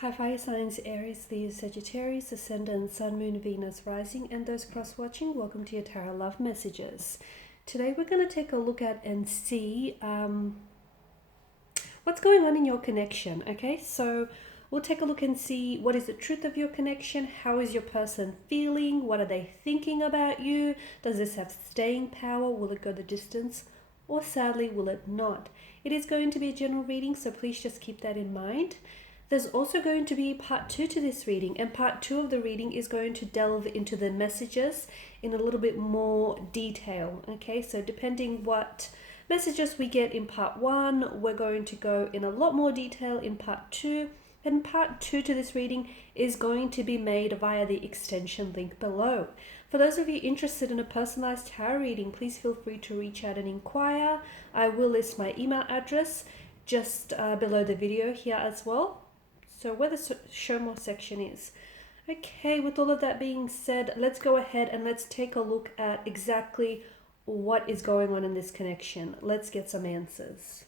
Hi fire signs Aries, Leo, Sagittarius, Ascendant, Sun, Moon, Venus, Rising, and those cross-watching, welcome to your Tarot Love Messages. Today we're going to take a look at and see what's going on in your connection, okay? So we'll take a look and see what is the truth of your connection, how is your person feeling, what are they thinking about you, does this have staying power, will it go the distance, or sadly will it not? It is going to be a general reading, so please just keep that in mind. There's also going to be part 2 to this reading, and part 2 of the reading is going to delve into the messages in a little bit more detail, okay? So depending what messages we get in part 1, we're going to go in a lot more detail in part 2, and part 2 to this reading is going to be made via the extension link below. For those of you interested in a personalized tarot reading, please feel free to reach out and inquire. I will list my email address just below the video here as well. So where the show more section is. Okay, with all of that being said, let's go ahead and let's take a look at exactly what is going on in this connection. Let's get some answers.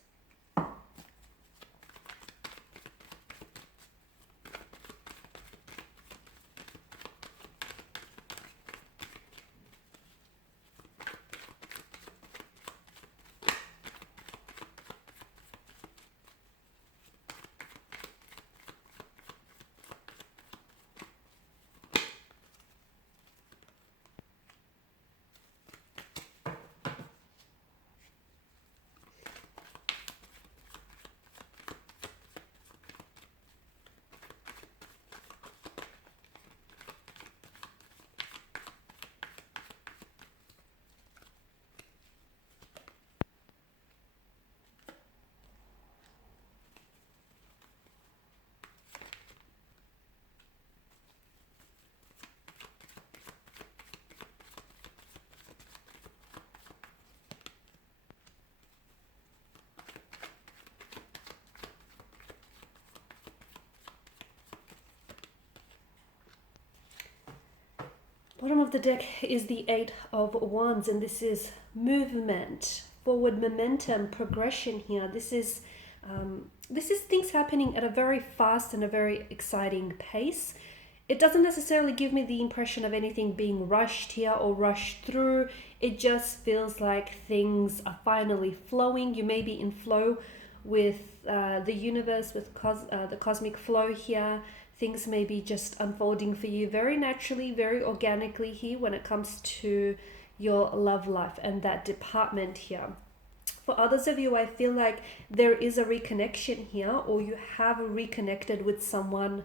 Bottom of the deck is the Eight of Wands, and this is movement, forward momentum, progression here. This is things happening at a very fast and a very exciting pace. It doesn't necessarily give me the impression of anything being rushed here or rushed through. It just feels like things are finally flowing. You may be in flow with the universe, with the cosmic flow here. Things may be just unfolding for you very naturally, very organically here when it comes to your love life and that department here. For others of you, I feel like there is a reconnection here, or you have reconnected with someone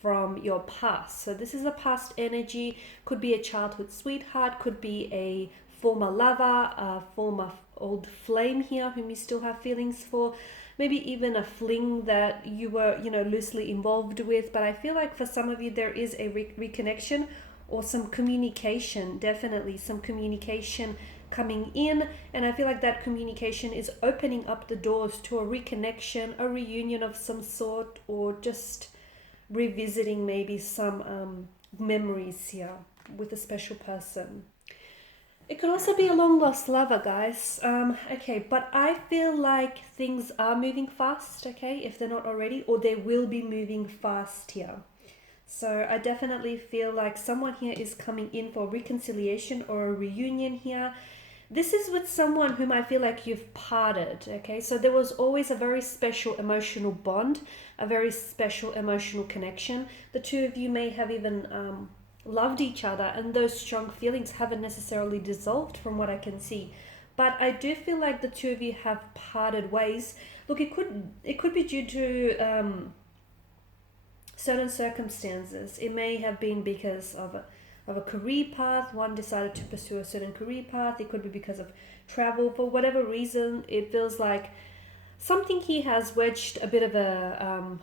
from your past. So this is a past energy, could be a childhood sweetheart, could be a former lover, a former old flame here whom you still have feelings for, maybe even a fling that you were, loosely involved with. But I feel like for some of you, there is a reconnection or some communication, definitely some communication coming in. And I feel like that communication is opening up the doors to a reconnection, a reunion of some sort, or just revisiting maybe some memories here with a special person. It could also be a long-lost lover, guys. Okay, but I feel like things are moving fast, okay, if they're not already, or they will be moving fast here. So I definitely feel like someone here is coming in for reconciliation or a reunion here. This is with someone whom I feel like you've parted, okay? So there was always a very special emotional bond, a very special emotional connection. The two of you may have even loved each other, and those strong feelings haven't necessarily dissolved from what I can see. But I do feel like the two of you have parted ways. Look, it could be due to certain circumstances. It may have been because of a career path. One decided to pursue a certain career path. It could be because of travel. For whatever reason, it feels like something here has wedged a bit of a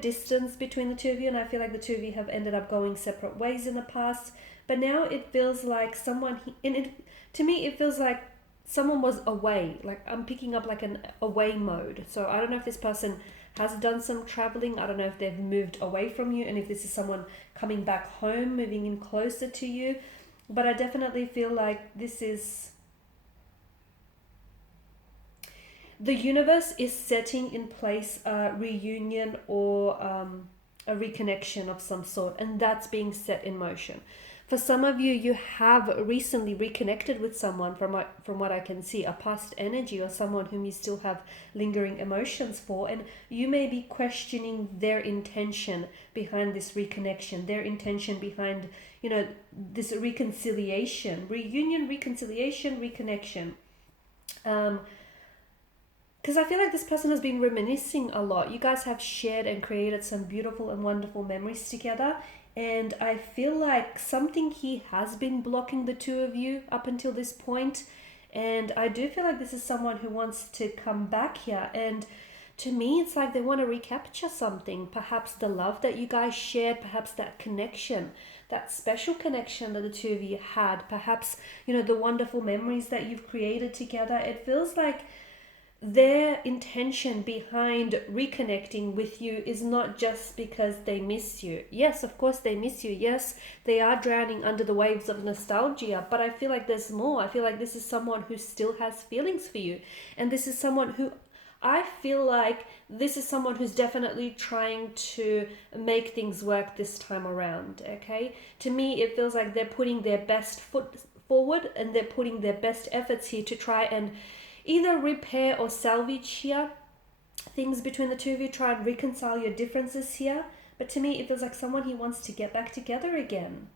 distance between the two of you, and I feel like the two of you have ended up going separate ways in the past. But now it feels like to me it feels like someone was away. Like I'm picking up like an away mode. So I don't know if this person has done some traveling. I don't know if they've moved away from you, and if this is someone coming back home, moving in closer to you. But I definitely feel like this is the universe is setting in place a reunion or a reconnection of some sort, and that's being set in motion. For some of you, you have recently reconnected with someone, from what I can see, a past energy or someone whom you still have lingering emotions for, and you may be questioning their intention behind this reconnection, their intention behind, this reconciliation, reunion, reconciliation, reconnection. Because I feel like this person has been reminiscing a lot. You guys have shared and created some beautiful and wonderful memories together. And I feel like something he has been blocking the two of you up until this point. And I do feel like this is someone who wants to come back here. And to me, it's like they want to recapture something. Perhaps the love that you guys shared, perhaps that connection, that special connection that the two of you had. Perhaps, the wonderful memories that you've created together. It feels like their intention behind reconnecting with you is not just because they miss you. Yes, of course they miss you. Yes, they are drowning under the waves of nostalgia, but I feel like there's more. I feel like this is someone who still has feelings for you. And this is someone who, I feel like this is someone who's definitely trying to make things work this time around, okay? To me, it feels like they're putting their best foot forward and they're putting their best efforts here to try and either repair or salvage here things between the two of you, try and reconcile your differences here. But to me, it feels like someone he wants to get back together again.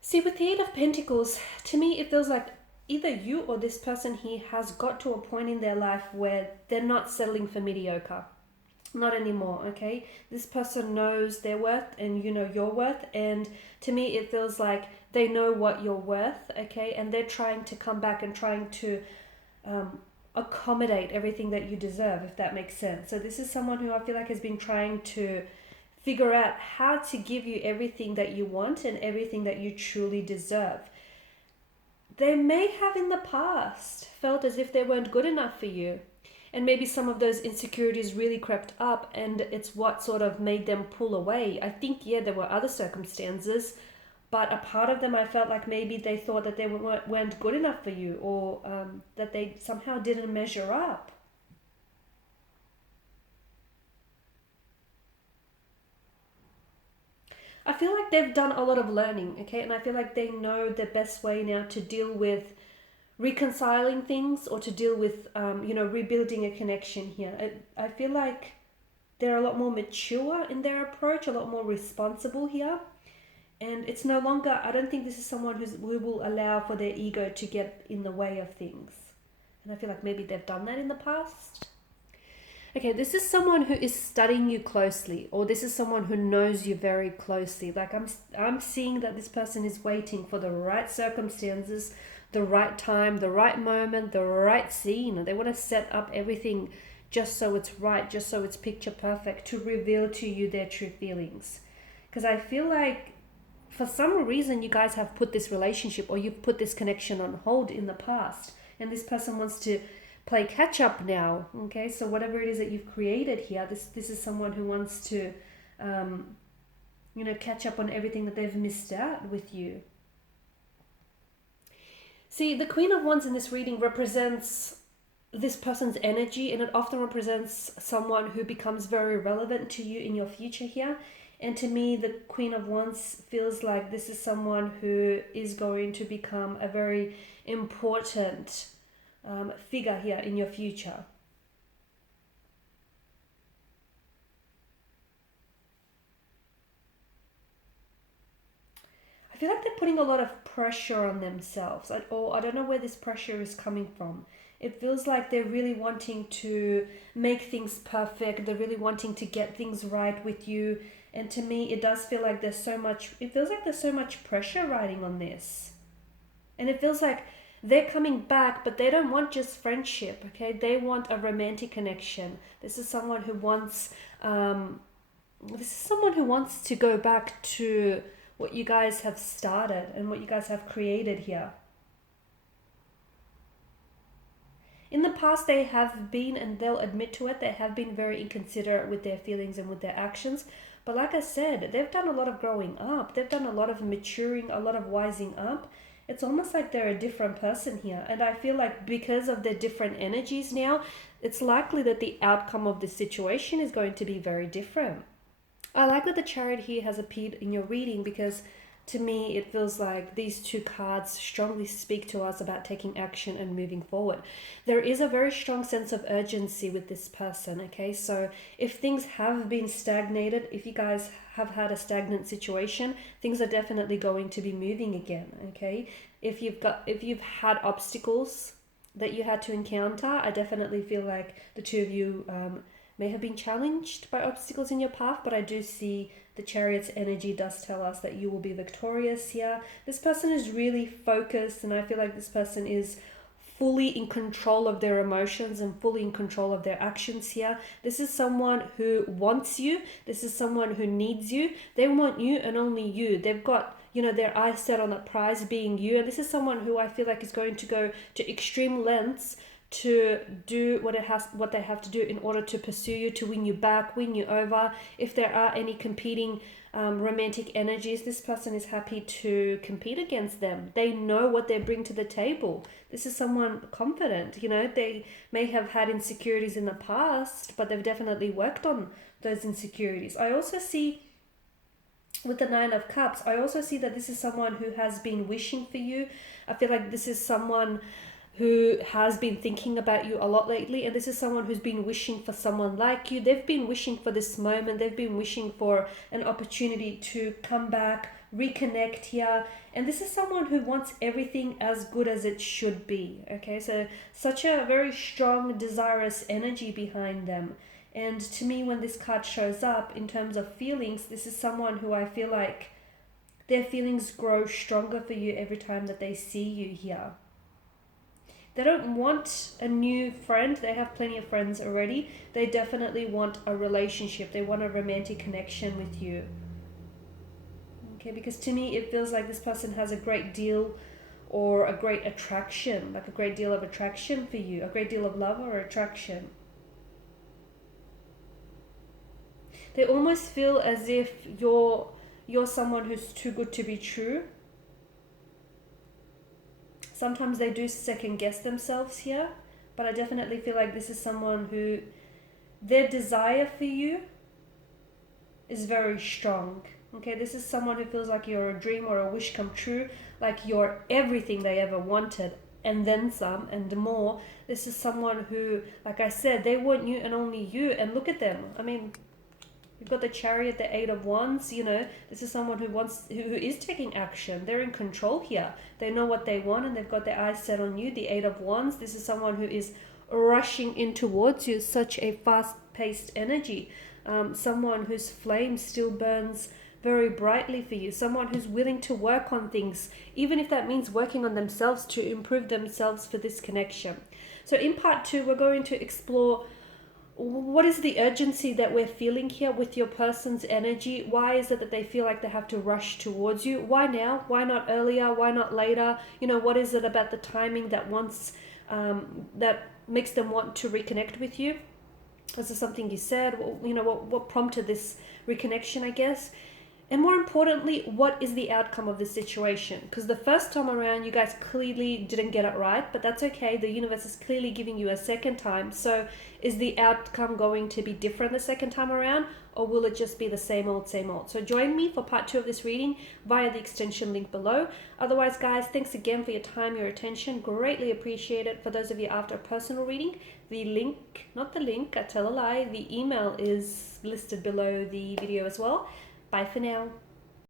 See, with the Eight of Pentacles, to me, it feels like either you or this person here has got to a point in their life where they're not settling for mediocre. Not anymore, okay? This person knows their worth and you know your worth, and to me it feels like they know what you're worth, okay? And they're trying to come back and trying to accommodate everything that you deserve, if that makes sense. So this is someone who I feel like has been trying to figure out how to give you everything that you want and everything that you truly deserve. They may have in the past felt as if they weren't good enough for you. And maybe some of those insecurities really crept up and it's what sort of made them pull away. I think, yeah, there were other circumstances, but a part of them I felt like maybe they thought that they weren't good enough for you, or that they somehow didn't measure up. I feel like they've done a lot of learning, okay? And I feel like they know the best way now to deal with reconciling things or to deal with, rebuilding a connection here. I feel like they're a lot more mature in their approach, a lot more responsible here. And it's no longer, I don't think this is someone who will allow for their ego to get in the way of things. And I feel like maybe they've done that in the past. Okay, this is someone who is studying you closely, or this is someone who knows you very closely. Like I'm seeing that this person is waiting for the right circumstances, the right time, the right moment, the right scene. They want to set up everything just so it's right, just so it's picture perfect, to reveal to you their true feelings. Because I feel like for some reason you guys have put this relationship or you've put this connection on hold in the past, and this person wants to play catch up now. Okay, so whatever it is that you've created here, this is someone who wants to catch up on everything that they've missed out with you. See, the Queen of Wands in this reading represents this person's energy, and it often represents someone who becomes very relevant to you in your future here. And to me, the Queen of Wands feels like this is someone who is going to become a very important figure here in your future. I feel like they're putting a lot of pressure on themselves, or I don't know where this pressure is coming from. It feels like they're really wanting to make things perfect. They're really wanting to get things right with you. And to me, it does feel like it feels like there's so much pressure riding on this. And it feels like they're coming back, but they don't want just friendship, okay? They want a romantic connection. This is someone who wants to go back to what you guys have started and what you guys have created here. In the past, they have been, and they'll admit to it, they have been very inconsiderate with their feelings and with their actions. But like I said, they've done a lot of growing up. They've done a lot of maturing, a lot of wising up. It's almost like they're a different person here. And I feel like because of their different energies now, it's likely that the outcome of this situation is going to be very different. I like that the Chariot here has appeared in your reading, because to me it feels like these two cards strongly speak to us about taking action and moving forward. There is a very strong sense of urgency with this person, okay? So if things have been stagnated, if you guys have had a stagnant situation, things are definitely going to be moving again, okay? If you've had obstacles that you had to encounter, I definitely feel like the two of you may have been challenged by obstacles in your path, but I do see the Chariot's energy does tell us that you will be victorious here. This person is really focused, and I feel like this person is fully in control of their emotions and fully in control of their actions here. This is someone who wants you. This is someone who needs you. They want you and only you. They've got, their eyes set on the prize being you. And this is someone who I feel like is going to go to extreme lengths to do what they have to do in order to pursue you, to win you back, win you over. If there are any competing romantic energies, this person is happy to compete against them. They know what they bring to the table. This is someone confident. They may have had insecurities in the past, but they've definitely worked on those insecurities. I also see, with the Nine of Cups, I also see that this is someone who has been wishing for you. I feel like this is someone who has been thinking about you a lot lately, and this is someone who's been wishing for someone like you. They've been wishing for this moment. They've been wishing for an opportunity to come back, reconnect here, and this is someone who wants everything as good as it should be, okay? So such a very strong, desirous energy behind them. And to me, when this card shows up in terms of feelings, this is someone who I feel like their feelings grow stronger for you every time that they see you here. They don't want a new friend. They have plenty of friends already. They definitely want a relationship. They want a romantic connection with you. Okay, because to me, it feels like this person has a great deal or a great attraction, like a great deal of attraction for you, a great deal of love or attraction. They almost feel as if you're someone who's too good to be true. Sometimes they do second guess themselves here, but I definitely feel like this is someone who, their desire for you is very strong. Okay, this is someone who feels like you're a dream or a wish come true, like you're everything they ever wanted and then some and more. This is someone who, like I said, they want you and only you, and look at them. I mean, you've got the Chariot, the Eight of Wands, this is someone who is taking action. They're in control here. They know what they want and they've got their eyes set on you, the Eight of Wands. This is someone who is rushing in towards you, such a fast-paced energy. Someone whose flame still burns very brightly for you. Someone who's willing to work on things, even if that means working on themselves to improve themselves for this connection. So in part 2, we're going to explore what is the urgency that we're feeling here with your person's energy. Why is it that they feel like they have to rush towards you? Why now? Why not earlier? Why not later? What is it about the timing that that makes them want to reconnect with you? Is there something you said? What prompted this reconnection, I guess? And more importantly, what is the outcome of this situation? Because the first time around, you guys clearly didn't get it right, but that's okay. The universe is clearly giving you a second time. So is the outcome going to be different the second time around, or will it just be the same old, same old? So join me for part 2 of this reading via the extension link below. Otherwise, guys, thanks again for your time, your attention. Greatly appreciate it. For those of you after a personal reading, the link, not the link, I tell a lie, the email is listed below the video as well. Bye for now.